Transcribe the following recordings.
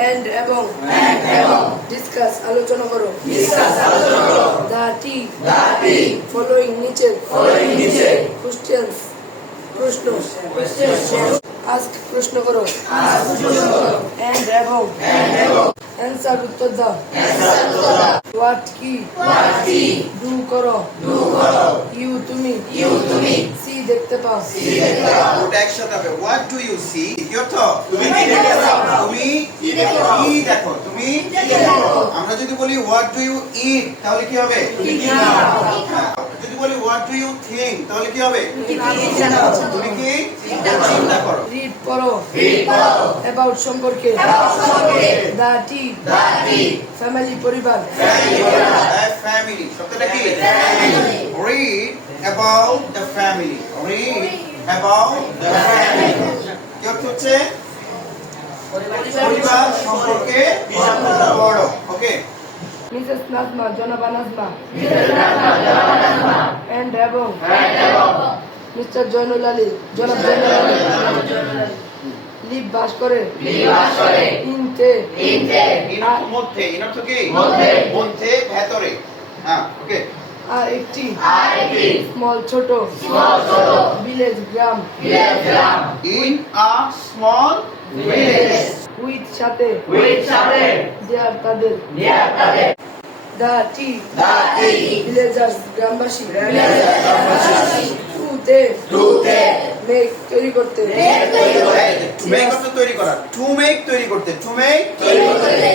and এবং discuss আলোচনা করো the following নিচে questions প্রশ্ন ask প্রশ্ন করো and এবং answer উত্তর দাও what কি do করো you তুমি see দেখতে পাও ওটা একসাথে হবে what do you see কি অর্থ তুমি কি দেখো তুমি আমরা যদি বলি what do you eat তাহলে কি হবে যদি বলি what do you think তাহলে কি হবে তুমি কি চিন্তা করো read পড়ো about সম্পর্কে the family পরিবার family শব্দটা কি read about the family কি অর্থ হচ্ছে পরিবার সম্পর্কে পড়ো ওকে মিসেস নাজমা জনাবা নাজমা and এবং মিস্টার জয়নুল আলী জনাব জয়নুল আলী লিভ বাস করে ইনতে মধ্যে অর্থ কি মধ্যে ভেতরে হ্যাঁ ওকে আর একটি স্মল ছোট village gram in a small village with সাথে দেয়ার তাদের দা টি ভিলেজার্স গ্রামবাসী টুতে মেক তৈরি করতে মেক অর্থ তৈরি করা টু মেক তৈরি করতে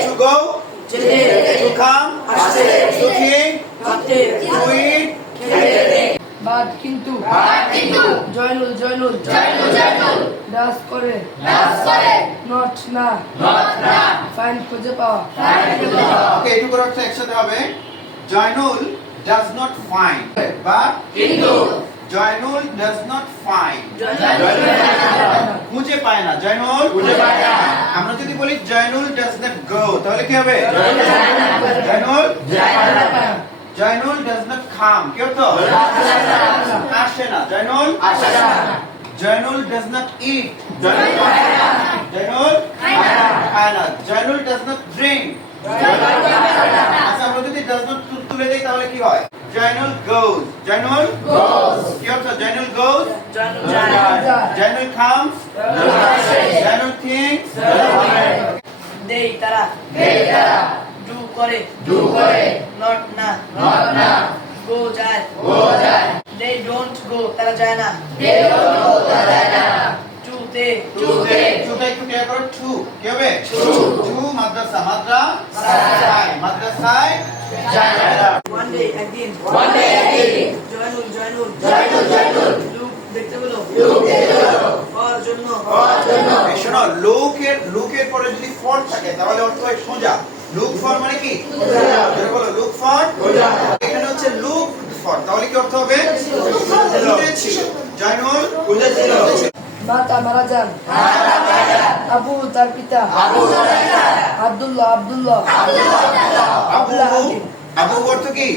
to go to come to think to eat but কিন্তু জয়নুল ডাস করে নট না ফাইন খুঁজে পাওয়া ওকে এটুকুর অর্থ একসাথে হবে Zainul does not find but Zainul does not find খুঁজে পায় না জয়নুল আমরা যদি বলি জয়নুল does not go তাহলে কি হবে জয়নুল does not come কি অর্থ আসে না Zainul does not eat Zainul খায় না জয়নুল does not drink আচ্ছা আমরা যদি does not তুলে দেই তাহলে কি হয় জয়নুল goes কি অর্থ Zainul goes Zainul comes Zainul thinks দেই তারা ডু করে নট না গো যায় দে ডোন্ট গো তারা যায় না টুতে একটু ক্লিয়ার করো টু কি হবে টু মাদ্রাসায় ওয়ান ডে একদিন জয়নুল লুক দেখতে বলো ওর জন্য শোনো লুকের পরে যদি ফর থাকে তাহলে অর্থ হয় সোজা লুক ফর মানে কি বলো লুক ফর এখানে হচ্ছে লুক ফর তাহলে কি অর্থ হবে জয়নুল মাতা মারা যান আবু তার পিতা আব্দুল্লাহ আবু অর্থ কি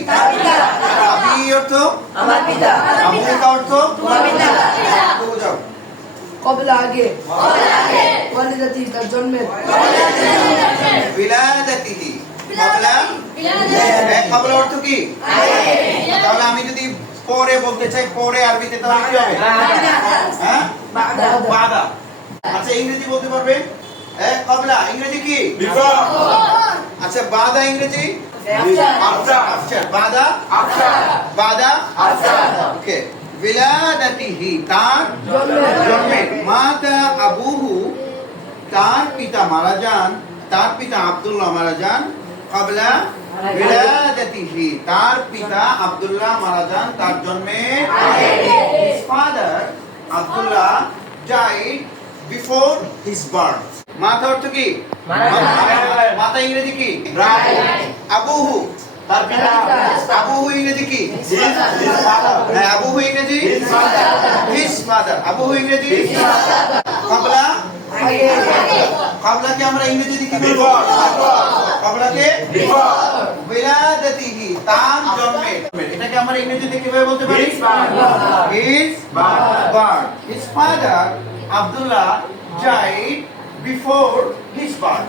আবি অর্থ আমার পিতা আবু অর্থ তোমার পিতা বুঝাও কবলা আগে ওয়ালিদাতি তার জন্মের বিলাদাতিহি কবলা অর্থ কি তাহলে আমি যদি পরে বলতে চাই পরে আরবিতে তাহলে কি হবে হ্যাঁ বাদা আচ্ছা ইংরেজি বলতে পারবে কবলা ইংরেজি কি বিফোর আচ্ছা বাদা ইংরেজি আফটার বাদা ওকে বিলাদাতিহি তার জন্মে মাতা আবুহু তার পিতা মারা যান তার পিতা আব্দুল্লাহ মারা যান কবলা বিলাদাতিহি তার পিতা আব্দুল্লাহ মারা যান তার জন্মে his father Abdullah died before his birth মাতা অর্থ কি মাতা ইংরেজি কি আবুহু তার পিতা আবুহু ইংরেজি কি হ্যাঁ আবুহু ইংরেজি his father আবুহু ইংরেজি কবলা কবলাকে আমরা ইংরেজিতে কি বলবো কবলাকে বিলাদাতিহি তার জন্মে এটাকে আমরা ইংরেজিতে কিভাবে বলতে পারি his birth his father Abdullah died before his birth